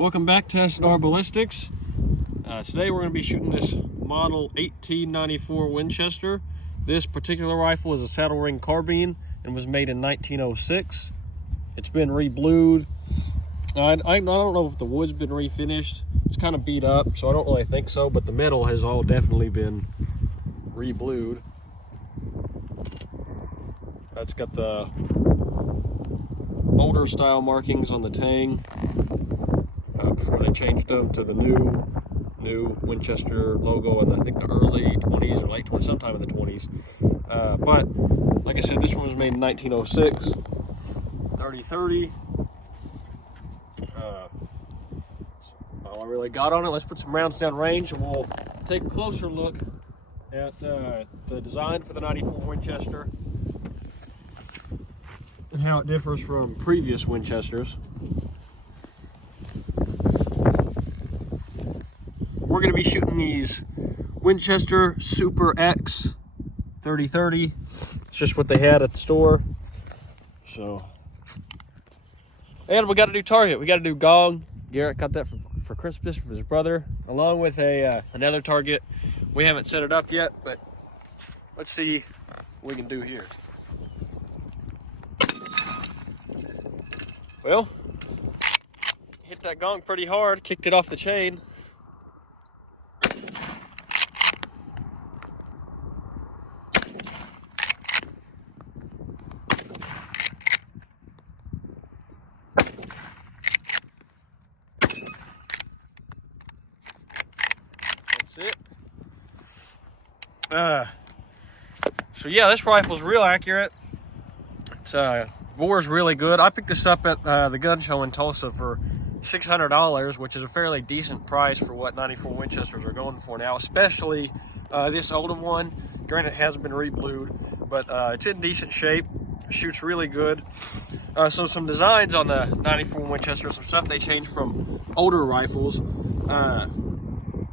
Welcome back to SR Ballistics. Today we're going to be shooting this model 1894 Winchester. This particular rifle is a saddle ring carbine and was made in 1906. It's been re-blued. I don't know if the wood's been refinished. It's kind of beat up, so I don't really think so, but the metal has all definitely been re-blued. It's got the older style markings on the tang before they changed them to the new Winchester logo in I think the early 20s or late 20s, sometime in the 20s. But like I said, this one was made in 1906. 30-30. All I really got on it. Let's put some rounds down range and we'll take a closer look at the design for the 94 Winchester and how it differs from previous Winchesters. We're going to be shooting these Winchester Super X 30-30. It's just what they had at the store. So, and we got a new target. We got a new gong. Garrett got that for Christmas from his brother, along with another target. We haven't set it up yet, but let's see what we can do here. Well, hit that gong pretty hard, kicked it off the chain. It. So yeah, this rifle's real accurate. It's bore's really good. I picked this up at the gun show in Tulsa for $600, which is a fairly decent price for what 94 Winchesters are going for now, especially this older one. Granted, it hasn't been re-blued, but it's in decent shape. It shoots really good. So some designs on the 94 Winchester, some stuff they changed from older rifles.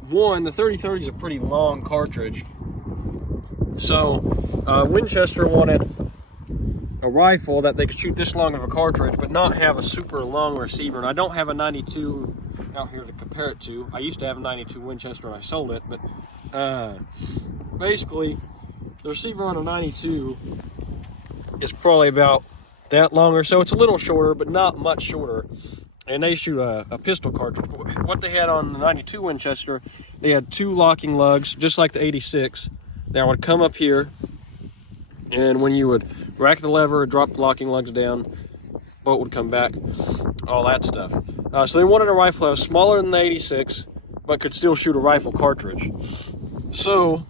One, the 30-30 is a pretty long cartridge. So Winchester wanted a rifle that they could shoot this long of a cartridge but not have a super long receiver. And I don't have a 92 out here to compare it to. I used to have a 92 Winchester and I sold it, but basically the receiver on a 92 is probably about that long or so. It's a little shorter, but not much shorter. And they shoot a pistol cartridge. What they had on the 92 Winchester, they had two locking lugs, just like the 86. That would come up here, and when you would rack the lever, drop the locking lugs down, bolt would come back, all that stuff. So they wanted a rifle that was smaller than the 86, but could still shoot a rifle cartridge. So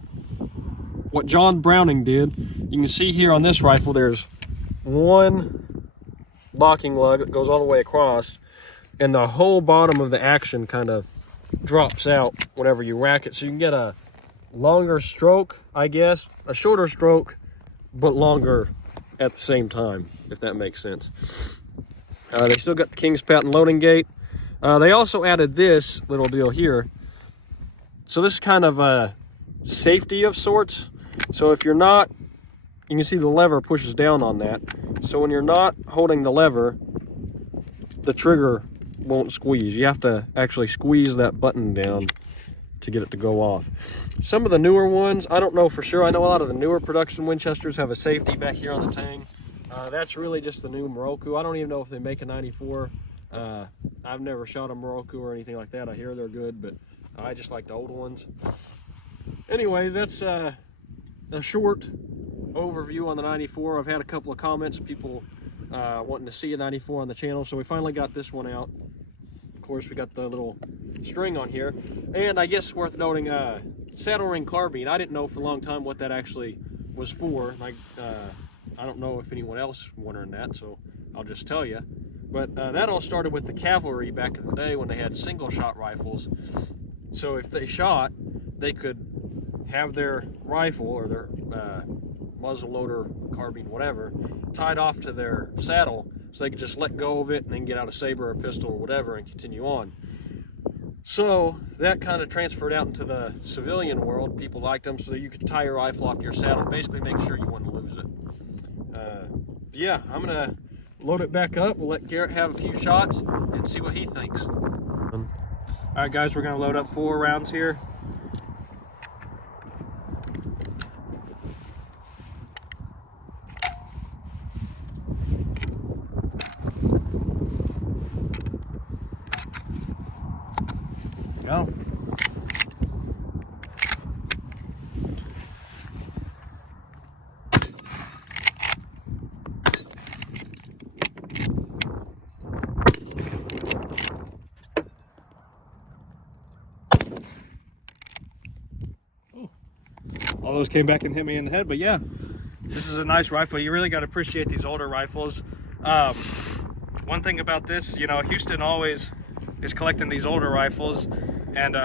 what John Browning did, you can see here on this rifle, there's one locking lug that goes all the way across, and the whole bottom of the action kind of drops out whenever you rack it. So you can get a longer stroke, I guess, a shorter stroke, but longer at the same time, if that makes sense. They still got the King's Patent loading gate. They also added this little deal here. So this is kind of a safety of sorts. So if you're not, you can see the lever pushes down on that. So when you're not holding the lever, the trigger won't squeeze. You have to actually squeeze that button down to get it to go off. Some of the newer ones, I don't know for sure. I know a lot of the newer production Winchesters have a safety back here on the tang. That's really just the new Moroku. I don't even know if they make a 94. I've never shot a Moroku or anything like that. I hear they're good, but I just like the old ones. Anyways, that's a short overview on the 94. I've had a couple of comments, people wanting to see a 94 on the channel, so we finally got this one out. Of course, we got the little string on here, and I guess worth noting, saddle ring carbine. I didn't know for a long time what that actually was for. I don't know if anyone else is wondering that, so I'll just tell you. But that all started with the cavalry back in the day when they had single shot rifles. So if they shot, they could have their rifle or their muzzle loader, carbine, whatever, tied off to their saddle, so they could just let go of it and then get out a saber or a pistol or whatever and continue on. So that kind of transferred out into the civilian world. People liked them, so you could tie your rifle off to your saddle, basically make sure you wouldn't lose it. Yeah, I'm gonna load it back up. We'll let Garrett have a few shots and see what he thinks. All right, guys, we're gonna load up 4 rounds here. Go. All those came back and hit me in the head, but yeah, this is a nice rifle. You really got to appreciate these older rifles. One thing about this, you know, Houston always is collecting these older rifles, and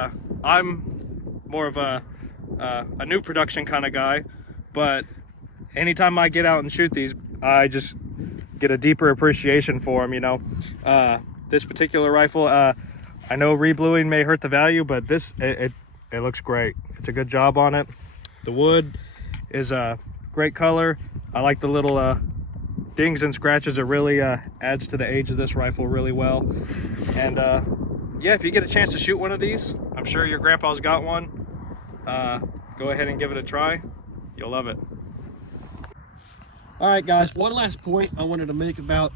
I'm more of a new production kind of guy, but anytime I get out and shoot these, I just get a deeper appreciation for them, you know. This particular rifle, I know rebluing may hurt the value, but this, it looks great. It's a good job on it. The wood is a great color. I like the little dings and scratches. It really adds to the age of this rifle really well. And yeah, if you get a chance to shoot one of these, I'm sure your grandpa's got one. Go ahead and give it a try. You'll love it. All right, guys, one last point I wanted to make about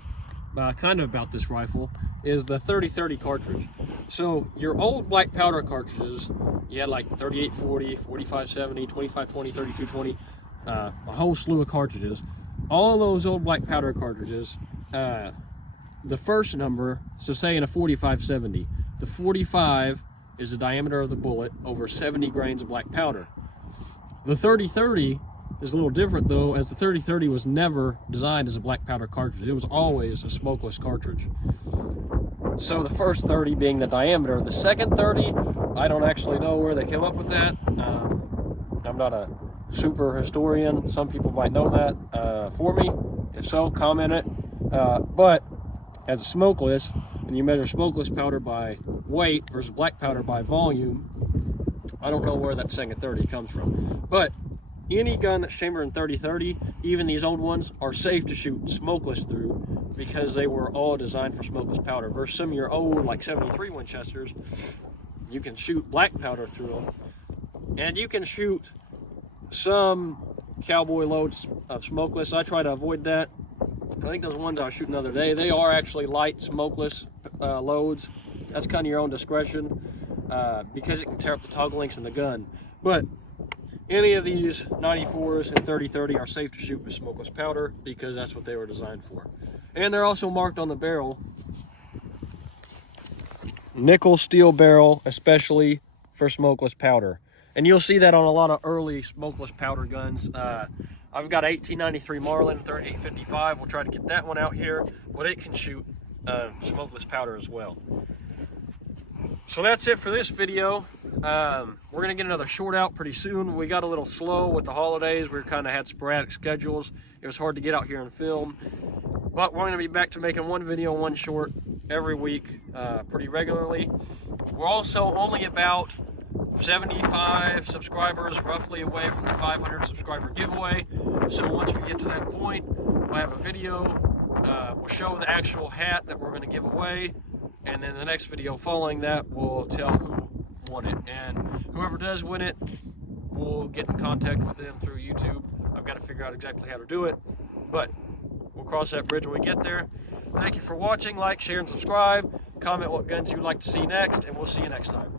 about this rifle is the 30-30 cartridge. So your old black powder cartridges, you had like 3840, 4570, 2520, 3220, a whole slew of cartridges. All those old black powder cartridges, the first number, so say in a 4570, the 45 is the diameter of the bullet over 70 grains of black powder. The 30-30 is a little different though, as the 30-30 was never designed as a black powder cartridge. It was always a smokeless cartridge. So the first 30 being the diameter. The second 30, I don't actually know where they came up with that. I'm not a super historian. Some people might know that for me. If so, comment it. But as a smokeless, and you measure smokeless powder by weight versus black powder by volume, I don't know where that second 30 comes from. But any gun that's chambered in 30-30, even these old ones, are safe to shoot smokeless through because they were all designed for smokeless powder. Versus some of your old, like 73 Winchesters, you can shoot black powder through them. And you can shoot some cowboy loads of smokeless. I try to avoid that. I think those ones I was shooting the other day, they are actually light smokeless loads. That's kind of your own discretion because it can tear up the toggle links in the gun. But any of these 94s and 30-30 are safe to shoot with smokeless powder because that's what they were designed for. And they're also marked on the barrel, nickel steel barrel, especially for smokeless powder. And you'll see that on a lot of early smokeless powder guns. I've got 1893 Marlin 3855. We'll try to get that one out here, but it can shoot smokeless powder as well. So that's it for this video. We're gonna get another short out pretty soon. We got a little slow with the holidays. We kind of had sporadic schedules. It was hard to get out here and film, but we're gonna be back to making one video, one short every week, pretty regularly. We're also only about 75 subscribers roughly away from the 500 subscriber giveaway. So once we get to that point, we'll have a video. We'll show the actual hat that we're going to give away, and then the next video following that will tell who won it. And whoever does win it, we'll get in contact with them through YouTube. I've got to figure out exactly how to do it, but we'll cross that bridge when we get there. Thank you for watching. Like, share, and subscribe. Comment what guns you'd like to see next, and we'll see you next time.